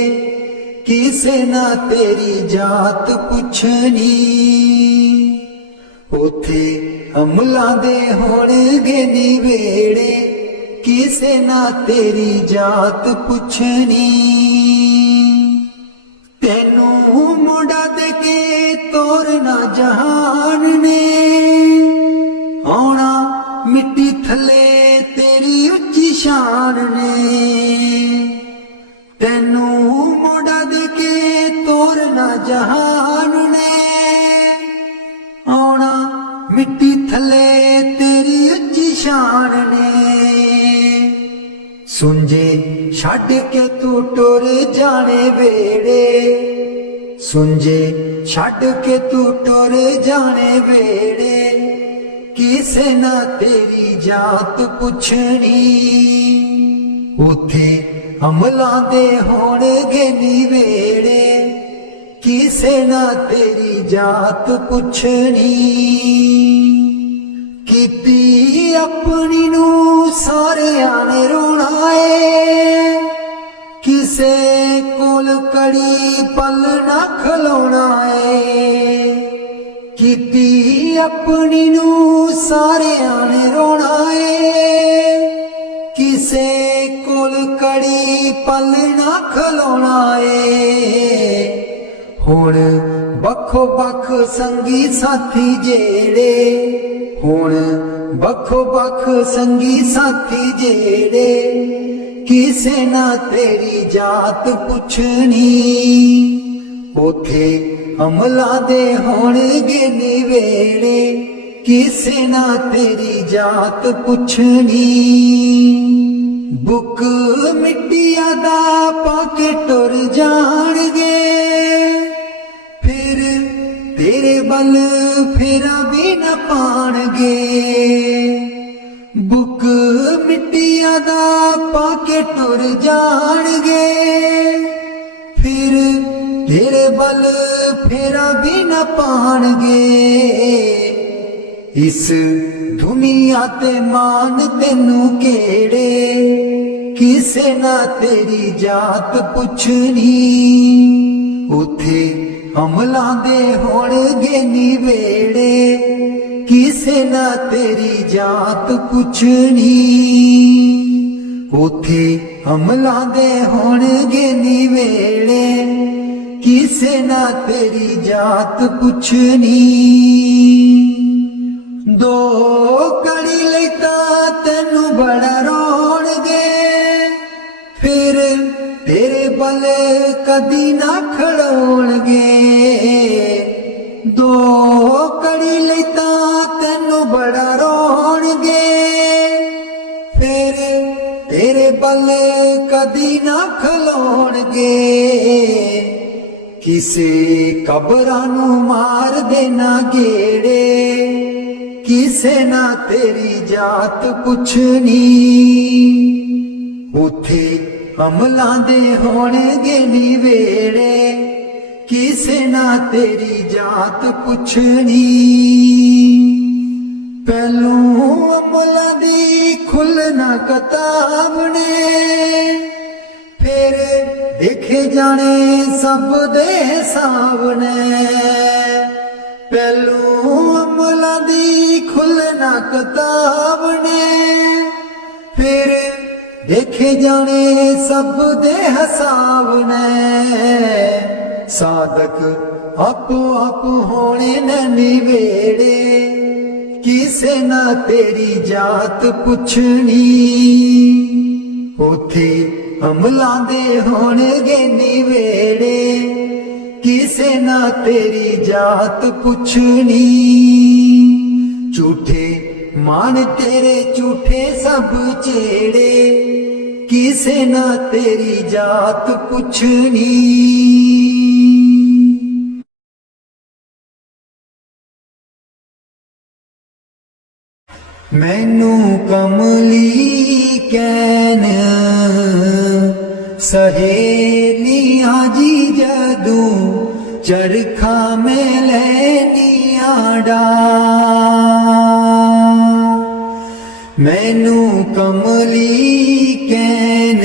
किसे ना तेरी जात पुछनी। उथे अमलां दे होणगे निवेड़े, किसे ना तेरी जात पुछनी। तेनू मुंडा दे के तोरना जहान ने, आउणा मिट्टी थले तेरी उच्ची शान ने। तेनू मुंडा दे के तोरना जहान ने, आउणा मिट्टी थले तेरी उच्ची शान ने। सुंजे छड्ड के तू टुर जाने वेड़े, सुंजे छड्ड के तू टुर जाने वेड़े, किसे ना तेरी जात पुछनी। उथे अमलां दे होणगे निवेड़े, किसे ना तेरी जात पुछनी। कीती अपनी नू सारियां ने रोना है, किसे कोल कड़ी पल ना खलोना है। कीती अपनी नू सारियां ने रोना है, किसे कोल कड़ी पल ना खलोना है। हुण बखो बख संगी साथी जेड़े, हुण बखो बख संगी साथी जेड़े, किसे ना तेरी जात पुछनी। उथे अमलां दे होणगे निवेड़े, किसे ना तेरी जात पुछनी। बुक मिट्टिया दा पाके टुर जाणगे, फिर तेरे बल फेरा भी न पाणगे। बुक मिट्टिया दा पाके टुर जाणगे, फिर तेरे बल फेरा भी न पाणगे। इस दुनिया ते मान तेनू केड़े, किसे ना तेरी जात पुछनी। उथे अमलां दे होणगे निवेड़े, किसे ना तेरी जात पुछनी। उथे अमलां दे होणगे निवेड़े, किसे ना तेरी जात पुछनी। दो घड़ी लई तां तैनू बड़ा रोणगे, फिर तेरे बल कदी ना खड़ोणगे। दो घड़ी लई तां तैनू बड़ा रोणगे, फिर तेरे बल कदी ना खलोणगे। किसे कबरां नू मार देना गेड़े, किसे ना तेरी जात पुछनी। उथे अमलां दे होणगे निवेड़े, किसे ना तेरी जात पुछनी। पहलू अमलां दी खुलना किताब ने, फिर देखे जाने सब दे हिसाब ने। पहलू अमलां दी खुलना किताब ने, फिर देखे जाने सब दे हिसाब ने। साधक ਆਪੋ ਆਪ ਹੋਣੇ ਨ ਨਿਵੇੜੇ ਕਿਸੇ ਨਾ ਤੇਰੀ ਜਾਤ ਪੁੱਛਣੀ ਉਥੇ ਅਮਲਾਂ ਦੇ ਹੋਣਗੇ ਨਿਵੇੜੇ ਕਿਸੇ ਨਾ ਤੇਰੀ ਜਾਤ ਪੁੱਛਣੀ ਝੂਠੇ ਮਾਨ ਤੇਰੇ ਝੂਠੇ ਸਭ ਚੇੜੇ ਕਿਸੇ ਨਾ ਤੇਰੀ ਜਾਤ ਪੁੱਛਣੀ। ਮੈਨੂੰ ਕਮਲੀ ਕਹਿਣ ਸਹੇਲੀਆਂ ਜੀ ਜਦੋਂ ਚਰਖਾ ਮੈਂ ਲੈਣੀਆਂ ਡਾ ਮੈਨੂੰ ਕਮਲੀ ਕਹਿਣ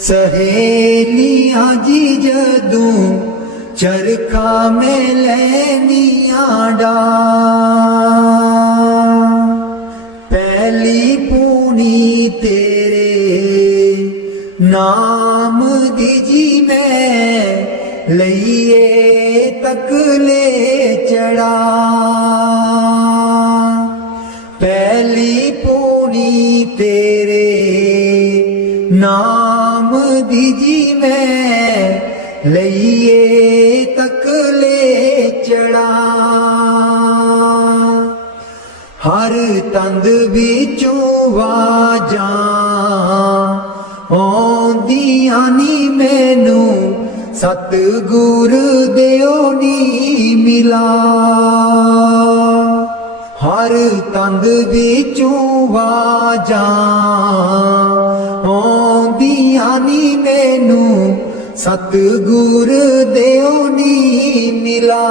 ਸਹੇਲੀਆਂ ਜੀ ਜਦੋਂ ਚਰਖਾ ਮੈਂ ਲੈਣੀਆਂ ਡਾ ਪਹਿਲੀ ਪੂਣੀ ਤੇਰੇ ਨਾਮ ਦੀ ਜੀ ਮੈਂ ਲਈਏ ਤਕਲੇ ਚੜਾ ਪਹਿਲੀ ਪੂਣੀ ਤੇਰੇ ਨਾਮ ਦੀ ਜੀ ਮੈਂ ਲਈਏ ਤਕਲੇ ਚੜਾ ਹਰ ਤੰਦ ਵਿੱਚੋਂ ਵਾਜਾਂ ਆਉਂਦੀਆਂ ਨੀ ਮੈਨੂੰ ਸਤਿਗੁਰ ਦਿਓ ਨੀ ਮਿਲਾ ਹਰ ਤੰਦ ਵਿੱਚੋਂ ਵਾਜਾਂ ਆਉਂਦੀਆਂ ਨੀ ਮੈਨੂੰ ਸਤਿਗੁਰ ਦਿਓ ਨੀ ਮਿਲਾ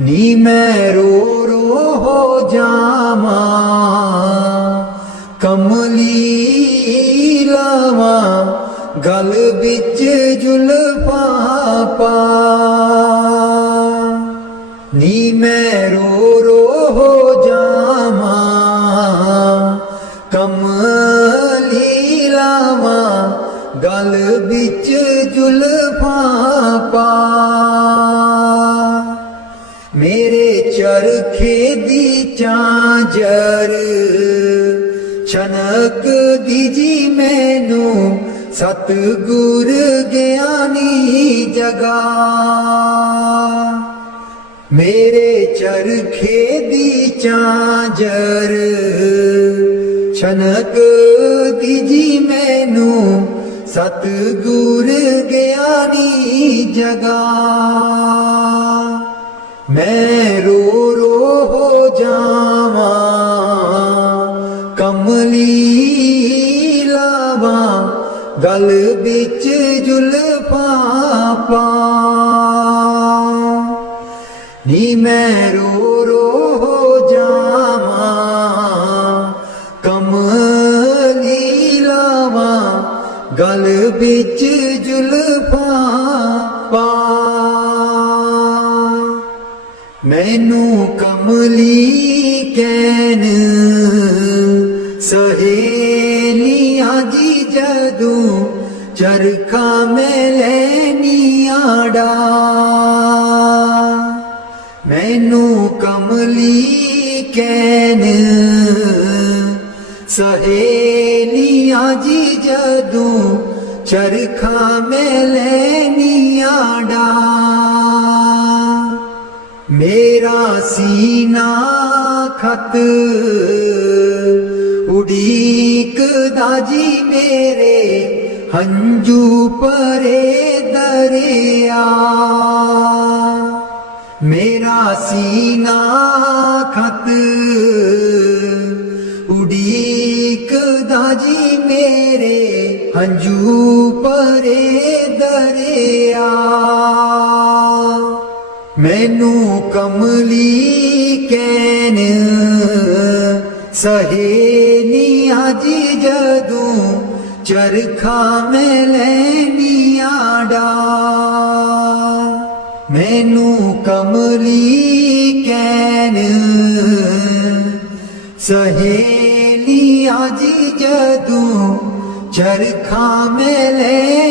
ਨੀ ਮੈਂ ਰੋ ਰੋ ਹੋ ਜਾਵਾਂ ਕਮਲੀ ਲਾਵਾਂ ਗਲ ਵਿੱਚ ਜ਼ੁਲਫਾਂ ਪਾ ਨੀ ਮੈਂ ਰੋ ਰੋ ਹੋ ਜਾਵਾਂ ਕਮਲੀ ਲਾਵਾਂ ਗਲ ਵਿੱਚ ਜ਼ੁਲਫਾਂ ਪਾ ਮੇਰੇ ਚਰਖੇ ਦੀ ਚਾਂਜਰ ਛਨਕ ਦੀ ਜੀ ਮੈਨੂੰ ਸਤਿਗੁਰ ਗਿਆਨੀ ਜਗਾ ਮੇਰੇ ਚਰਖੇ ਦੀ ਚਾਂਜਰ ਛਨਕ ਦੀ ਜੀ ਮੈਨੂੰ ਸਤਿਗੁਰ ਗਿਆਨੀ ਜਗਾ ਮੈਂ ਰੋ ਰੋ ਹੋ ਜਾਵਾਂ ਕਮਲੀ ਲਾਵਾਂ ਗਲ ਵਿੱਚ ਜ਼ੁਲਫਾਂ ਪਾ ਨੀ ਮੈਂ ਰੋ ਰੋ ਹੋ ਜਾਵਾਂ ਕਮਲੀ ਲਾਵਾਂ ਗਲ ਵਿੱਚ ਜ਼ੁਲਫਾਂ ਪਾ ਮੈਨੂੰ ਕਮਲੀ ਕਹਿਣ ਸਹੇਲੀਆਂ ਜੀ ਜਦੋਂ ਚਰਖਾ ਮੈਂ ਲੈਣੀਆਂ ਡਾ ਮੈਨੂੰ ਕਮਲੀ ਕਹਿਣ ਸਹੇਲੀਆਂ ਜੀ ਜਦੋਂ ਚਰਖਾ ਮੈਂ ਲੈਣੀਆਂ ਡਾ ਮੇਰਾ ਸੀਨਾ ਖਤ ਉਡੀਕਦਾ ਜੀ ਮੇਰੇ ਹੰਝੂ ਭਰੇ ਦਰਿਆ ਮੇਰਾ ਸੀਨਾ ਖਤ ਉਡੀਕਦਾ ਜੀ ਮੇਰੇ ਹੰਝੂ ਭਰੇ ਦਰਿਆ ਮੈਨੂੰ ਕਮਲੀ ਕਹਿਣ ਸਹੇਲੀਆਂ ਜੀ ਜਦੋਂ ਚਰਖਾ ਮੈਂ ਲੈਣੀਆਂ ਡਾ ਮੈਨੂੰ ਕਮਲੀ ਕਹਿਣ ਸਹੇਲੀਆਂ ਜੀ ਜਦੋਂ ਚਰਖਾ ਮੈਂ ਲੈ